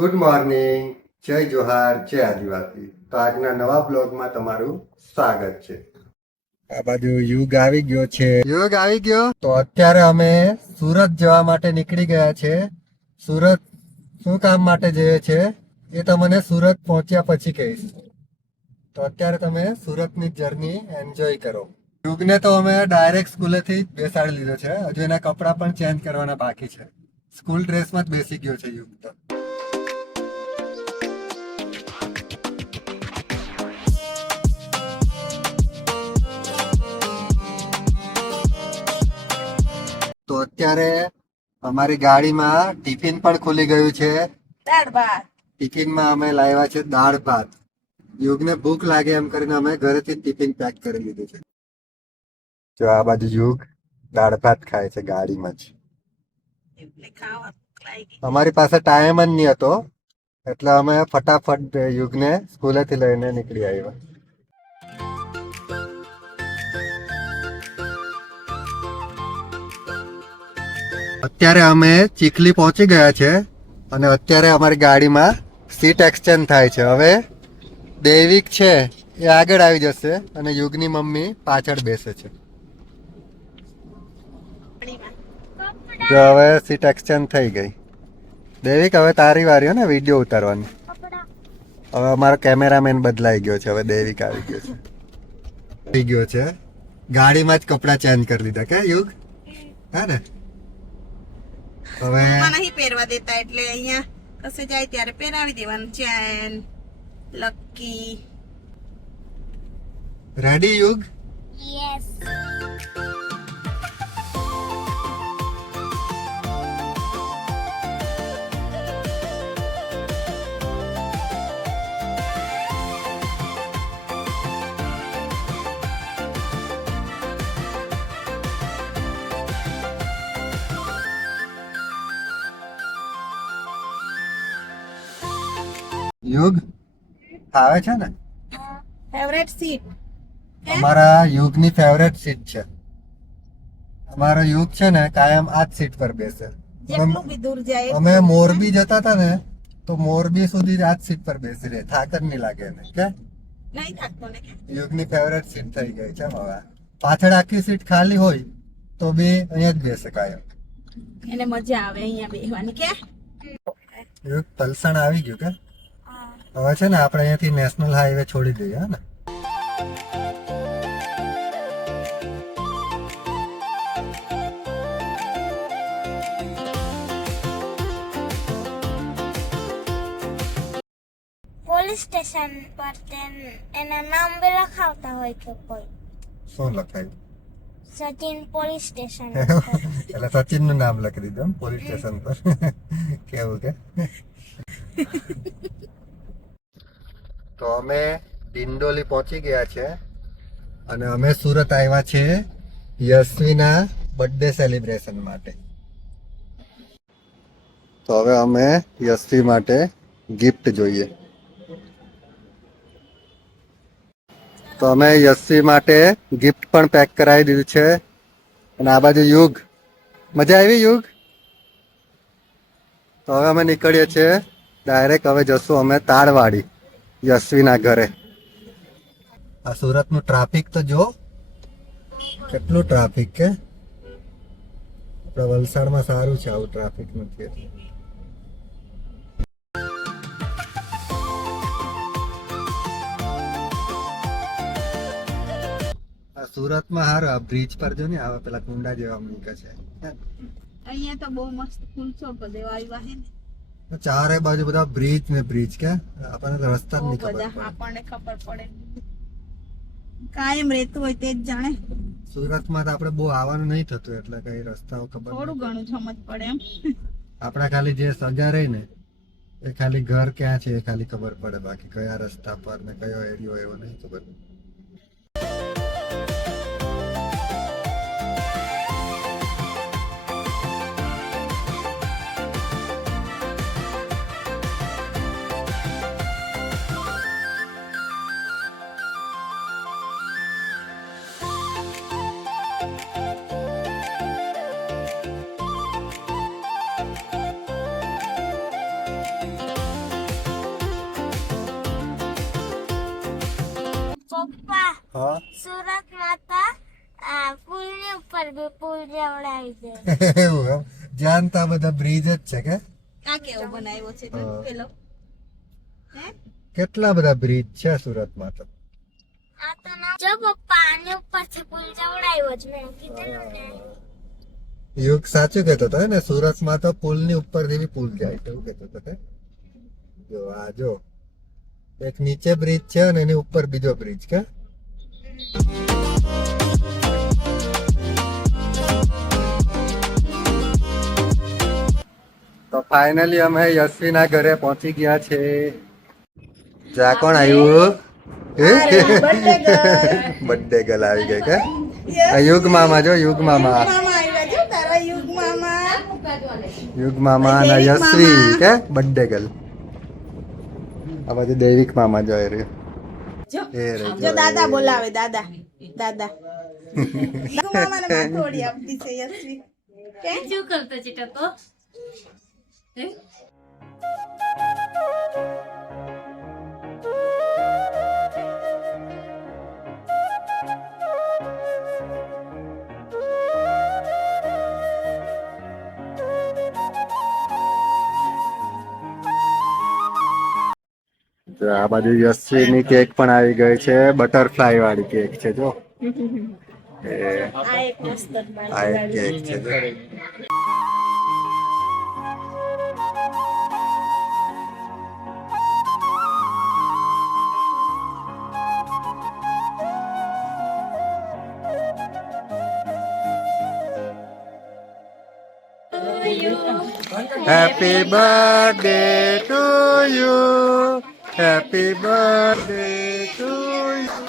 Good morning, જય જોહાર, જય આદિવાસી. તો આજના નવા બ્લોગમાં તમારું સ્વાગત છે. આ બાજુ યુગ આવી ગયો છે. યુગ આવી ગયો. તો અત્યારે અમે સુરત જવા માટે નીકળી ગયા છે. સુરત શું કામ માટે જઈએ છે એ તમને સુરત પહોંચ્યા પછી કહીશ. તો અત્યારે તમે સુરતની જર્ની એન્જોય કરો. યુગને તો અમે ડાયરેક્ટ સ્કૂલેથી જ બેસાડી લીધો છે. હજુ એના કપડાં પણ ચેન્જ કરવાના બાકી છે. સ્કૂલ ડ્રેસમાં જ બેસી ગયો છે યુગ તો. તો અત્યારે અમારી ગાડીમાં ટિફિન પણ ખુલી ગયું છે. દાળ ભાત ટિફિનમાં અમે લાવ્યા છે દાળ ભાત. યુગને ભૂખ લાગે એમ કરીને અમે ઘરેથી ટિફિન પેક કરી લીધું છે. જો આ બાજુ યુગ દાળ ભાત ખાય છે ગાડીમાં જ. એટલે ખાવા ભૂખ લાગી. અમારી પાસે ટાઈમ જ નહીં હતો એટલે અમે ફટાફટ યુગને સ્કૂલેથી લઈને નીકળી આવ્યા. અત્યારે અમે ચીખલી પહોંચી ગયા છે અને અત્યારે અમારી ગાડીમાં સીટ એક્સચેન્જ થાય છે. હવે દૈવિક છે એ આગળ આવી જશે અને યુગની મમ્મી પાછળ બેસે છે. જો હવે સીટ એક્સચેન્જ થઈ ગઈ. દૈવિક હવે તારી વારી હો ને વિડીયો ઉતારવાની. હવે અમારો કેમેરામેન બદલાઈ ગયો છે. હવે દૈવિક આવી ગયો છે. થઈ ગયો છે ગાડીમાં જ કપડાં ચેન્જ કરી લીધા કે યુગ? હા ને? હવે નહીં પહેરવા દેતા એટલે અહીંયા કસે જાય ત્યારે પહેરાવી દેવાનું. ચેન લકી રેડી યુગ? યસ. યુગ આવે છે ને? ફેવરેટ સીટ અમારા યુગની ફેવરેટ સીટ છે. અમારો યુગ છે ને કાયમ આ જ સીટ પર બેસે. જેટલું બી દૂર જાય અમે મોરબી જતા હતા ને તો મોરબી સુધી આ જ સીટ પર બેસી રહે. થાક જ નહીં લાગે એને કે? નહીં થાકતો ને. યુગની ફેવરેટ સીટ થઈ ગઈ છે હવે. પાછળ આખી સીટ ખાલી હોય તો બી અહીંયા જ બેસે કાયમ. એને મજા આવે અહીંયા બેસવાની કે? યુગ તલસણ આવી ગયું કે? હવે છે ને આપણે અહીંયાથી નેશનલ હાઈવે છોડી દઈએ હા ને? પોલીસ સ્ટેશન પર એના નામ બી લખાવતા હોય કે કોઈ શું લખાયું? સચિન પોલીસ સ્ટેશન એટલે સચિન નું નામ લખી દીધું એમ પોલીસ સ્ટેશન પર. કેવું કે? તો અમે ડિંડોલી પહોંચી ગયા છે અને અમે સુરત આવ્યા છે યશવીના બર્થડે સેલિબ્રેશન માટે. તો હવે અમે યશવી માટે ગિફ્ટ જોઈએ. તો અમે યશવી માટે ગિફ્ટ પણ પેક કરાવી દીધું છે. અને આ બાજુ યુગ. મજા આવી યુગ? તો હવે અમે નીકળીએ છીએ ડાયરેક્ટ. હવે જશું અમે તાળવાડી યશવીના ઘરે. આ સુરતનું ટ્રાફિક તો જો કેટલું ટ્રાફિક કે? આપણા વલસાડમાં સારું છે આવું ટ્રાફિક નથી એટલે. આ સુરતમાં સારું આ બ્રિજ પર જો ને આવા પેલા કુંડા જેવા મૂકે છે. અહીંયા તો બહુ મસ્ત ફૂલસો બધે આવ્યા હે ને. ચારે બાજુ બધા બ્રિજ ને બ્રિજ કે આપણને તો રસ્તા જ બહુ નહીં ખબર બધા પડે. આપણને ખબર પડે. કાયમ રહેતું હોય તે જ જાણે. સુરતમાં તો આપણે બહુ આવવાનું નહીં થતું એટલે કઈ રસ્તાઓ ખબર થોડું નહીં. ઘણું સમજ પડે એમ. આપણા ખાલી જે સગા રહી ને એ ખાલી ઘર ક્યાં છે એ ખાલી ખબર પડે. બાકી કયા રસ્તા પર ને કયો એરિયો એવો નહીં ખબર. હા સુરત માતા પુલની ઉપર બી પુલ જવડાવી દે. એવું એમ જાણતા બધા બ્રિજ જ છે કે આ કેવો બનાવ્યો છે તો પેલો હે કેટલા બધા બ્રિજ છે સુરતમાં તો આ તો ના જો પપ્પા આની ઉપરથી પુલ જવડાવ્યો જ મેં કીધું ને. યુગ સાચું કહેતો હતો ને સુરતમાં તો પુલ ની ઉપર થી બી પુલ જાય છે એવું કહેતો હતો કે જો આ જો એક નીચે બ્રિજ છે અને એની ઉપર બીજો બ્રિજ કે તો ફાઇનલી અમે યશવી ના ઘરે પહોંચી ગયા છે જા કોણ આવ્યું બર્થડે ગર્લ આવી ગઈ કે આ યુગ મામા જો યુગ મામા મામા આવ્યા જો તારા યુગ મામા યુગ મામા અને યશવી કે બર્થડે ગર્લ આ બાજુ દૈવિક મામા જોઈ રહ્યો જો એ રે જો દાદા બોલાવે દાદા દાદા યુગ મામાને માથોડી આપતી છે યશવી કે શું કરતો છે ટકો હે તો આ બાજુ યશવી ની કેક પણ આવી ગઈ છે બટરફ્લાય વાળી કેક છે જો એ આ એક મસ્ત આ એક કેક છે જો. Happy birthday to you. Happy birthday to you.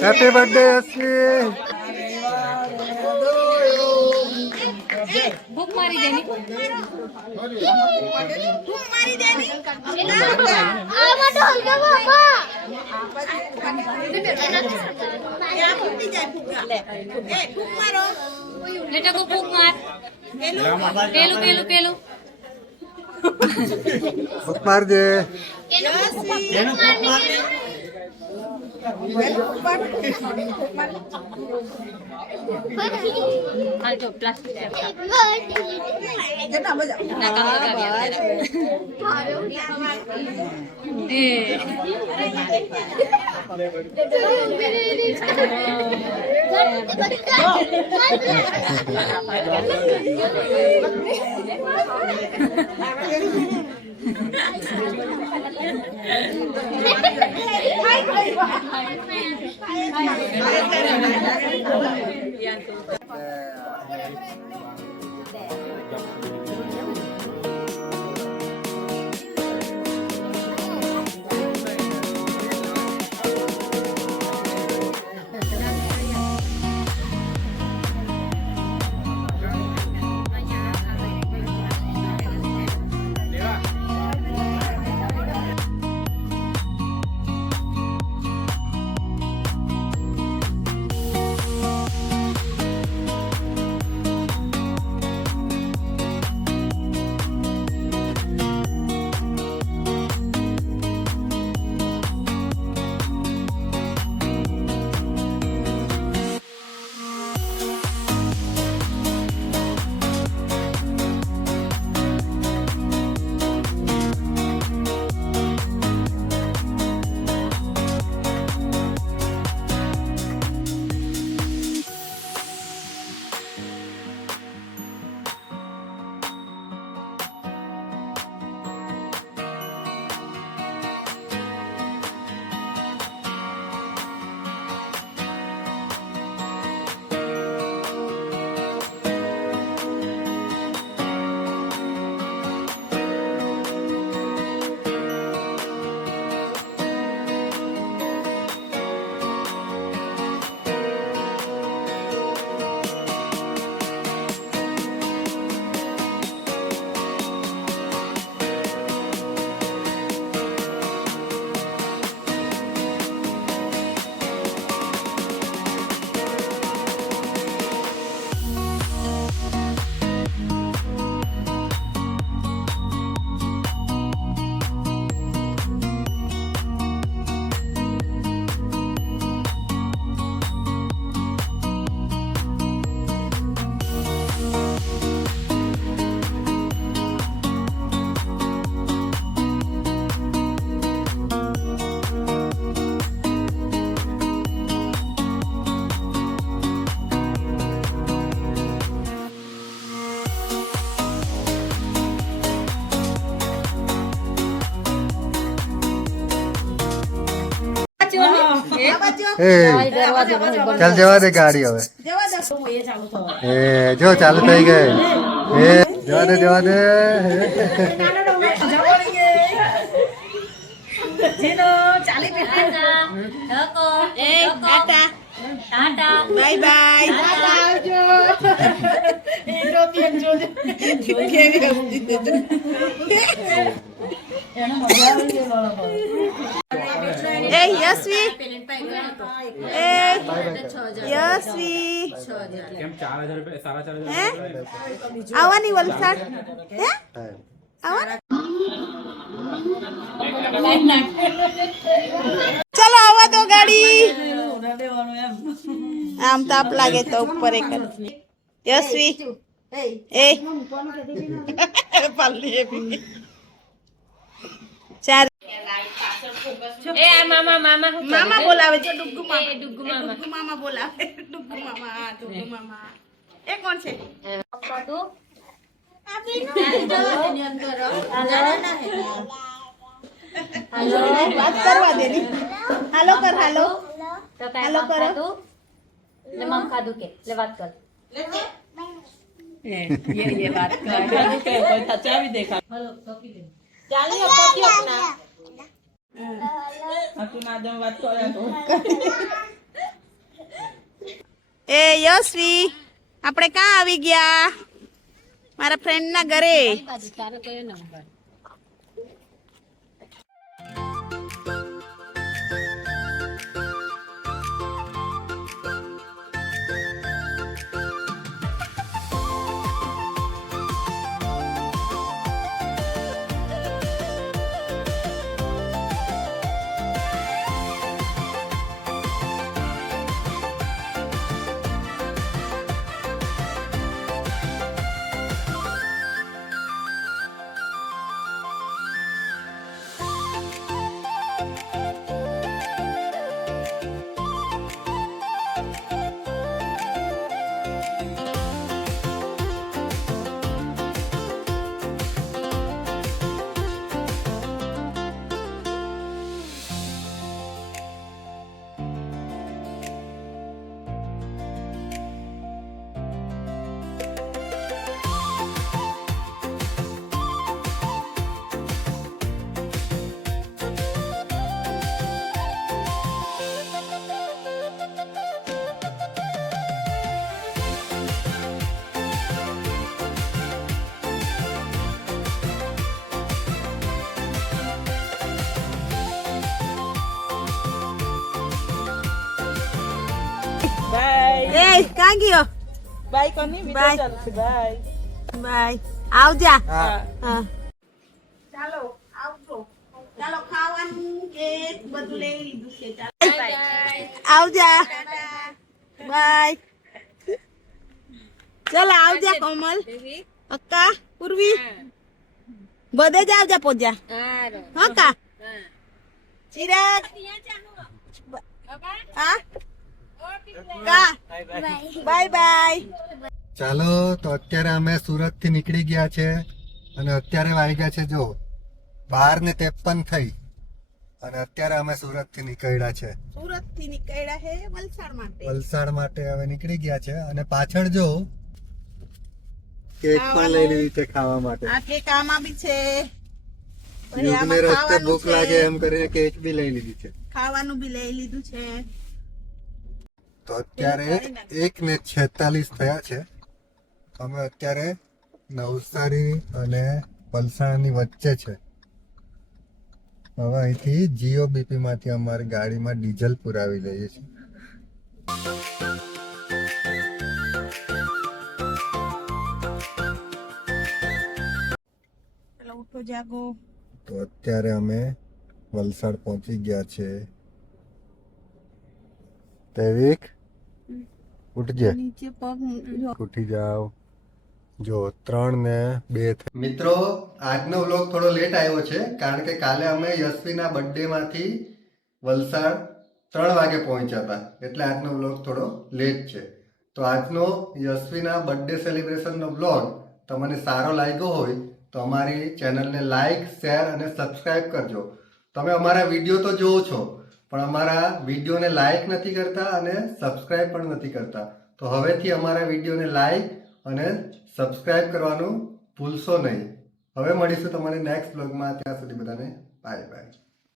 Happy birthday, Ashley. ભૂખ મારી દેની તું મારી દેની આ બધો હલકા બાપા. આ ફૂટી જાય ફૂગા એ ફૂગ મારો લે ટકો ભૂખ માર પેલું પેલું પેલું પેલું ભૂખ માર દે. હાલ તો પ્લાસ્ટિક છે કેટલા બધા ના કાકા એ એ ચાલ જવા દે ગાડી હવે જવા દો એ જો ચાલુ થઈ ગઈ એ જવા દે એ ટાટા ટાટા બાય બાય આવજો કેવી હસતી છે તું. એ યશવી એ યશવી હે આવવાની વલસાડ હે આવવાની ચલો આવવા દો ગાડી આમ તાપ લાગે તો ઉપર એક યશવી એ પાલી એવી ચાર એ આ મામા મામા બોલાવે છે ડુગ્ગુ મામા ડુગ્ગુ મામા. ડુગ્ગુ મામા બોલાવે ડુગ્ગુ મામા હા, ડુગ્ગુ મામા એ કોણ છે વાત કરવા દે ની હાલો કર હાલો તો કાંઈ હાલો કામ કરો. ખાધું? લે મમ ખાધું કે લે વાત કર એ યશવી આપણે ક્યાં આવી ગયા મારા ફ્રેન્ડ ના ઘરે તારો કયો નંબર એ ક્યાં ગયો બાય કોની બાય બાય આવજા હા ચાલો આવજો ચાલો ખાવાનું કેક બધું લઈ લીધું છે ચાલો આવજા બાય ચાલો આવજા કોમલ અક્કા પૂર્વી બધે જ આવજા પોજા હા કા ચિરાગ હા કા બાય બાય ચાલો તો અત્યારે અમે સુરત થી નીકળી ગયા છે અને અત્યારે વાગ્યા છે જો 12:53 થઈ અને અત્યારે અમે સુરત થી નીકળ્યા છે સુરત થી નીકળ્યા હે વલસાડ માટે વલસાડ માટે હવે નીકળી ગયા છે અને પાછળ જો કેક પણ લઈ લીધી છે ખાવા માટે આ કેક આમાં બી છે પછી યુગને આમાં રસ્તે ખાવાનું ભૂખ છે. લાગે એમ કરીને કેક બી લઈ લીધી છે ખાવાનું બી લઈ લીધું છે તો અત્યારે 1:46 થયા છે અમે અત્યારે નવસારી અને વલસાડની વચ્ચે છે હવે અહીંથી જીઓબીપી માંથી અમારી ગાડીમાં ડીઝલ પુરાવી લઈએ છીએ પેલો ઉઠો જાગો તો અત્યારે અમે વલસાડ પહોંચી ગયા છે તૈવિક ઉઠજે નીચે પગ મૂકજો ઉઠી જાઓ જો 3:02 મિત્રો આજનો વ્લોગ થોડો લેટ આવ્યો છે કારણ કે કાલે અમે યશવીના બર્થડે માંથી વલસાડ 3 વાગે પહોંચ્યા હતા એટલે આજનો વ્લોગ થોડો લેટ છે તો આજનો યશવીના બર્થડે સેલિબ્રેશનનો વ્લોગ તમને સારો લાગ્યો હોય તો અમારી ચેનલને લાઈક શેર અને સબસ્ક્રાઇબ કરજો તમે અમારા વિડીયો તો જોવો છો પણ અમારા વિડીયોને લાઈક નથી કરતા અને સબસ્ક્રાઇબ પણ નથી કરતા. તો હવેથી અમારા વિડીયોને લાઈક અને સબસ્ક્રાઇબ કરવાનું ભૂલશો નહીં. હવે મળીશું તમારે નેક્સ્ટ બ્લોગમાં. ત્યાં સુધી બધાને બાય બાય.